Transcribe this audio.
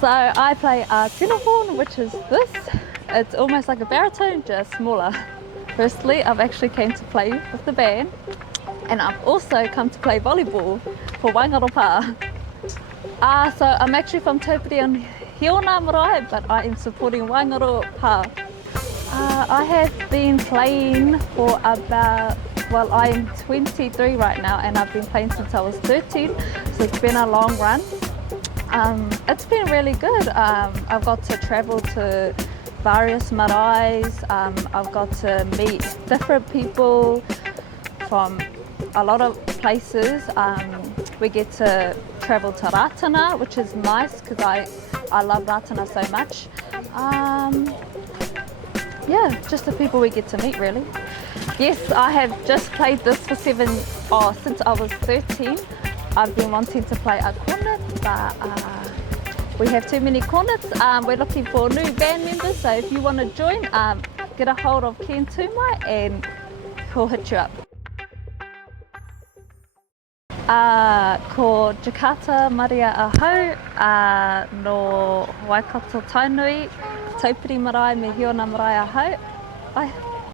So I play telephone, which is this. It's almost like a baritone, just smaller. Firstly, I've actually came to play with the band, and I've also come to play volleyball for Waingaro Pa. So I'm actually from Taupiri and Hiona Marae, but I am supporting Waingaro Pa. I have been playing for about, well, I'm 23 right now, and I've been playing since I was 13, so it's been a long run. It's been really good. I've got to travel to various maraes. I've got to meet different people from a lot of places. We get to travel to Ratana, which is nice because I love Ratana so much. Yeah, just the people we get to meet, really. Yes, I have just played this for since I was 13. I've been wanting to play a cornet, but we have too many cornets. We're looking for new band members, so if you want to join, get a hold of Ken Tumai and he'll hit you up. Ko Jakarta Maria ahau, no Waikato Tainui, Taupiri Marae me Hiona Marae ahau.